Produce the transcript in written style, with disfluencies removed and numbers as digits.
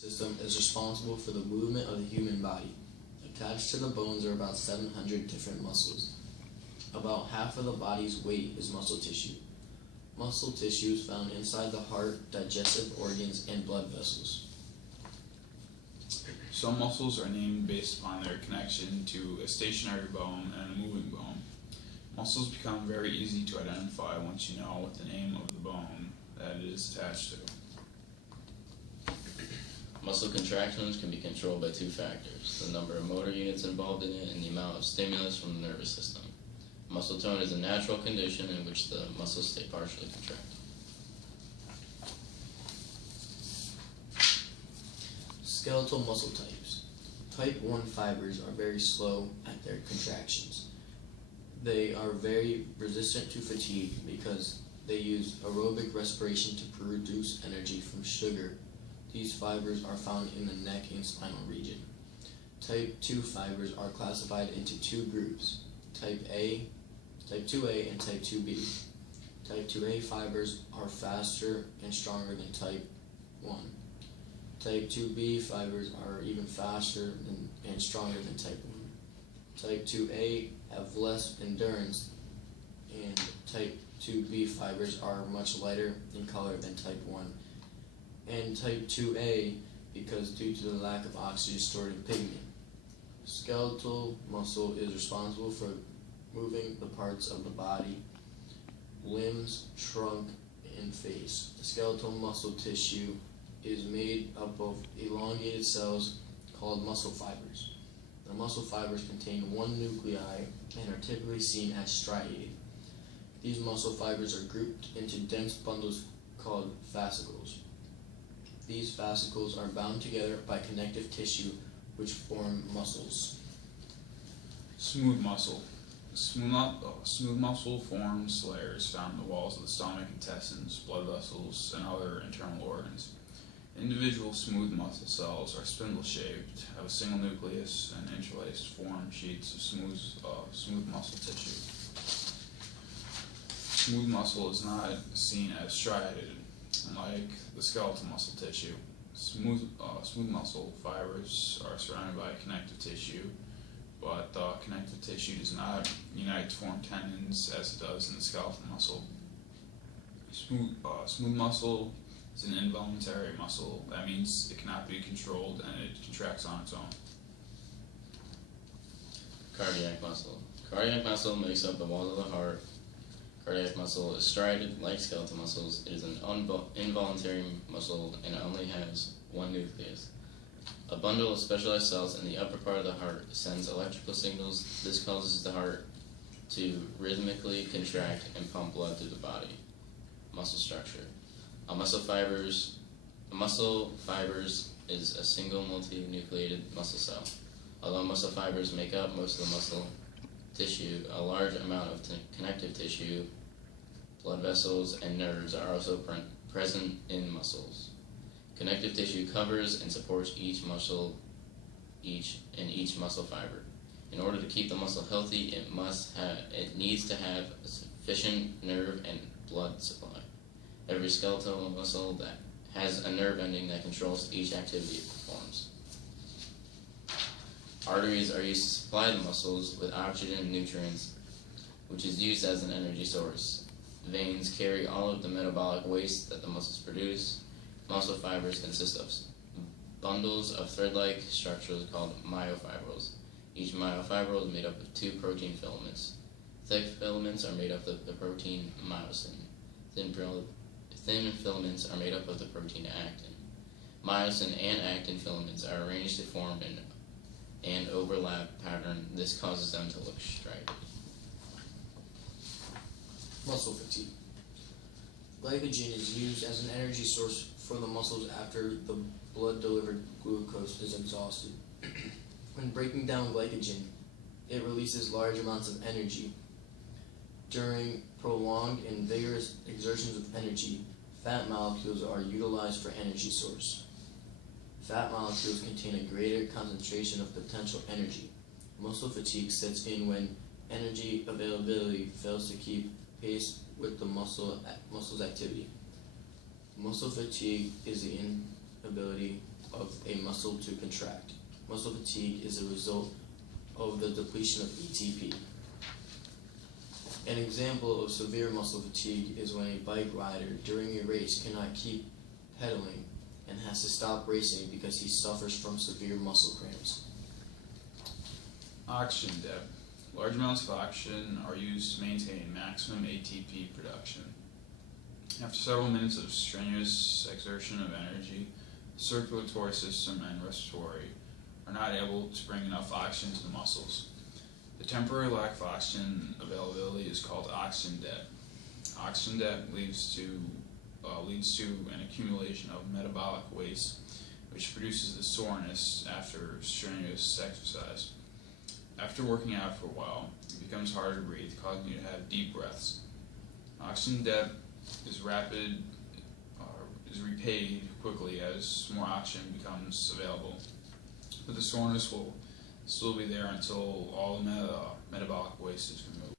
System is responsible for the movement of the human body. Attached to the bones are about 700 different muscles. About half of the body's weight is muscle tissue. Muscle tissue is found inside the heart, digestive organs, and blood vessels. Some muscles are named based upon their connection to a stationary bone and a moving bone. Muscles become very easy to identify once you know what the name of the bone that it is attached to. Muscle contractions can be controlled by two factors: the number of motor units involved in it and the amount of stimulus from the nervous system. Muscle tone is a natural condition in which the muscles stay partially contracted. Skeletal muscle types. Type 1 fibers are very slow at their contractions. They are very resistant to fatigue because they use aerobic respiration to produce energy from sugar. These fibers are found in the neck and spinal region. Type 2 fibers are classified into two groups, Type 2A and Type 2B. Type 2A fibers are faster and stronger than Type 1. Type 2B fibers are even faster and stronger than Type 1. Type 2A have less endurance, and Type 2B fibers are much lighter in color than Type 1. And Type 2A because due to the lack of oxygen stored in pigment. Skeletal muscle is responsible for moving the parts of the body, limbs, trunk, and face. The skeletal muscle tissue is made up of elongated cells called muscle fibers. The muscle fibers contain one nuclei and are typically seen as striated. These muscle fibers are grouped into dense bundles called fascicles. These fascicles are bound together by connective tissue which form muscles. Smooth muscle. Smooth muscle forms layers found in the walls of the stomach, intestines, blood vessels, and other internal organs. Individual smooth muscle cells are spindle-shaped, have a single nucleus, and interlaced form sheets of smooth muscle tissue. Smooth muscle is not seen as striated, unlike the skeletal muscle tissue. Smooth muscle fibers are surrounded by connective tissue, but the connective tissue does not unite to form tendons as it does in the skeletal muscle. Smooth muscle is an involuntary muscle. That means it cannot be controlled and it contracts on its own. Cardiac muscle. Cardiac muscle makes up the walls of the heart. Cardiac muscle is striated like skeletal muscles. It is an involuntary muscle and it only has one nucleus. A bundle of specialized cells in the upper part of the heart sends electrical signals. This causes the heart to rhythmically contract and pump blood through the body. Muscle structure. A muscle fibers is a single multinucleated muscle cell. Although muscle fibers make up most of the muscle tissue, a large amount of connective tissue, blood vessels, and nerves are also present in muscles. Connective tissue covers and supports each muscle fiber. In order to keep the muscle healthy, it needs to have a sufficient nerve and blood supply. Every skeletal muscle that has a nerve ending that controls each activity it performs. Arteries are used to supply the muscles with oxygen and nutrients, which is used as an energy source. Veins carry all of the metabolic waste that the muscles produce. Muscle fibers consist of bundles of thread-like structures called myofibrils. Each myofibril is made up of two protein filaments. Thick filaments are made up of the protein myosin. Thin filaments are made up of the protein actin. Myosin and actin filaments are arranged to form an overlap pattern. This causes them to look striated. Muscle fatigue. Glycogen is used as an energy source for the muscles after the blood-delivered glucose is exhausted. When breaking down glycogen, it releases large amounts of energy. During prolonged and vigorous exertions of energy, fat molecules are utilized for energy source. Fat molecules contain a greater concentration of potential energy. Muscle fatigue sets in when energy availability fails to keep pace with the muscle's activity. Muscle fatigue is the inability of a muscle to contract. Muscle fatigue is a result of the depletion of ATP. An example of severe muscle fatigue is when a bike rider during a race cannot keep pedaling and has to stop racing because he suffers from severe muscle cramps. Oxygen debt. Large amounts of oxygen are used to maintain maximum ATP production. After several minutes of strenuous exertion of energy, the circulatory system and respiratory are not able to bring enough oxygen to the muscles. The temporary lack of oxygen availability is called oxygen debt. Oxygen debt leads to an accumulation of metabolic waste, which produces the soreness after strenuous exercise. After working out for a while, it becomes harder to breathe, causing you to have deep breaths. Oxygen debt is repaid quickly as more oxygen becomes available, but the soreness will still be there until all the metabolic waste is removed.